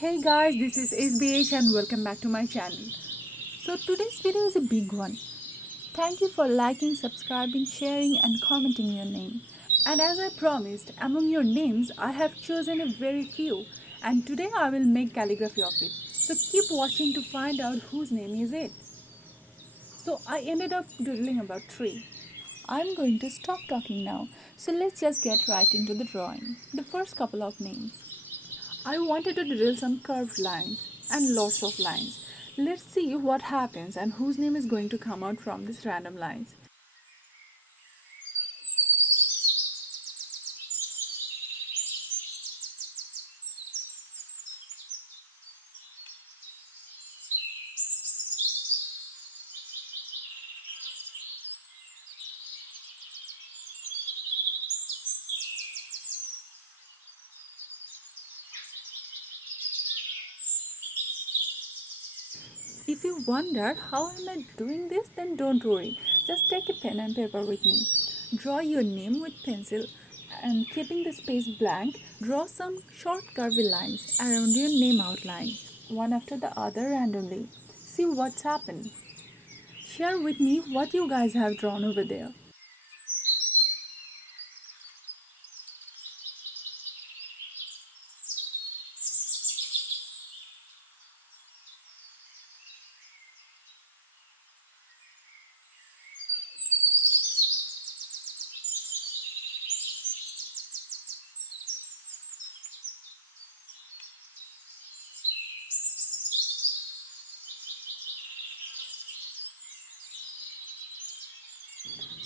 Hey guys, this is SBH and welcome back to my channel. So today's video is a big one. Thank you for liking, subscribing, sharing and commenting your name. And as I promised, among your names I have chosen a very few and today I will make calligraphy of it. So keep watching to find out whose name is it. So I ended up doodling about three. I'm going to stop talking now. So let's just get right into the drawing. The first couple of names. I wanted to doodle some curved lines and lots of lines. Let's see what happens and whose name is going to come out from these random lines. If you wonder how am I doing this, then don't worry. Just take a pen and paper with me. Draw your name with pencil and keeping the space blank, draw some short curvy lines around your name outline, one after the other randomly. See what's happened. Share with me what you guys have drawn over there.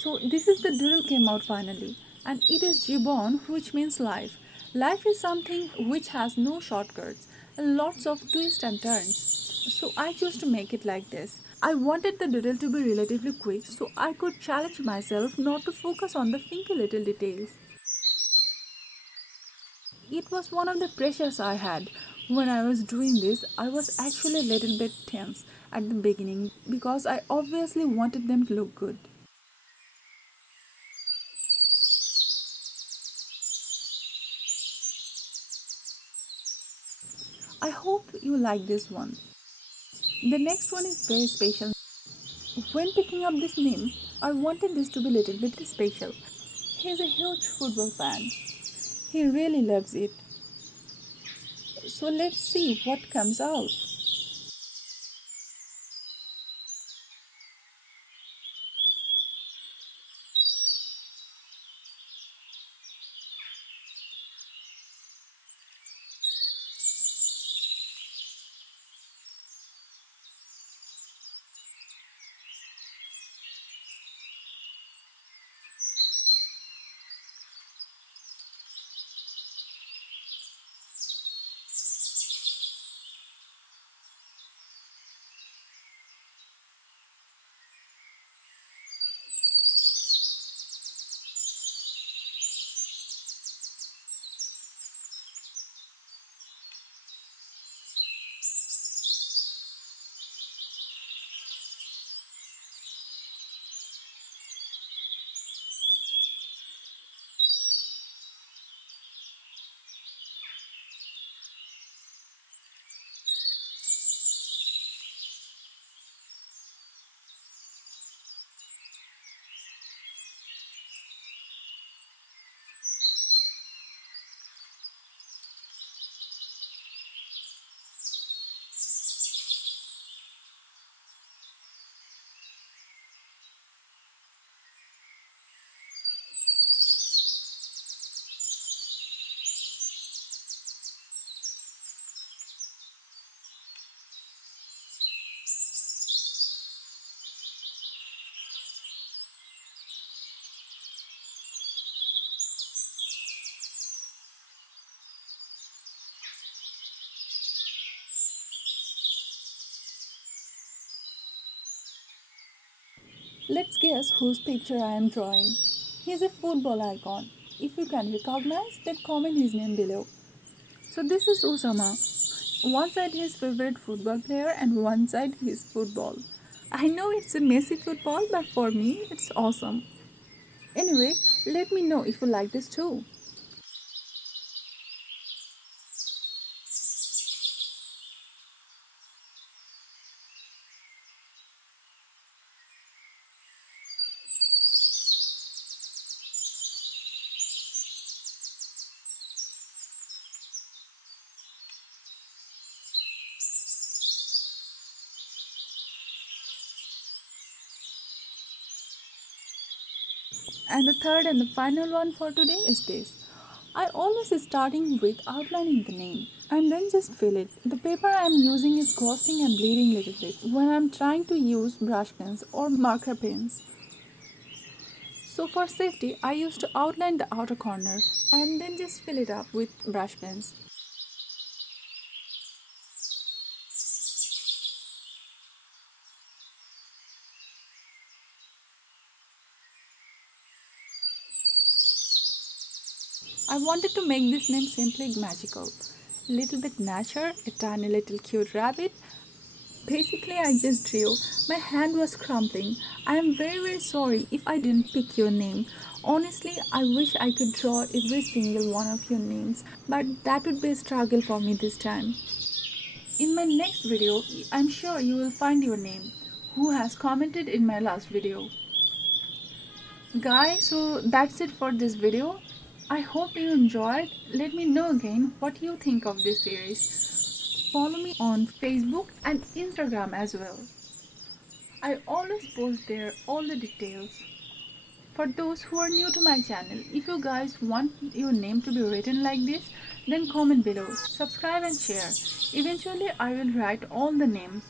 So this is the doodle came out finally, and it is gibbon, which means life. Life is something which has no shortcuts and lots of twists and turns. So I chose to make it like this. I wanted the doodle to be relatively quick so I could challenge myself not to focus on the finky little details. It was one of the pressures I had. When I was doing this, I was actually a little bit tense at the beginning because I obviously wanted them to look good. I hope you like this one. The next one is very special. When picking up this name, I wanted this to be a little bit special. He is a huge football fan. He really loves it. So let's see what comes out. Let's guess whose picture I am drawing. He is a football icon. If you can recognize, then comment his name below. So this is Osama. One side his favorite football player and one side his football. I know it's a messy football, but for me it's awesome. Anyway, let me know if you like this too. And the third and the final one for today is this. I always starting with outlining the name and then just fill it. The paper I am using is ghosting and bleeding a little bit when I am trying to use brush pens or marker pens. So for safety, I used to outline the outer corner and then just fill it up with brush pens. I wanted to make this name simply magical. Little bit nature, a tiny little cute rabbit. Basically, I just drew. My hand was crumpling. I am very sorry if I didn't pick your name. Honestly, I wish I could draw every single one of your names, but that would be a struggle for me this time. In my next video, I'm sure you will find your name, who has commented in my last video. Guys, so that's it for this video. I hope you enjoyed. Let me know again what you think of this series. Follow me on Facebook and Instagram as well. I always post there all the details. For those who are new to my channel, if you guys want your name to be written like this, then comment below, subscribe and share. Eventually I will write all the names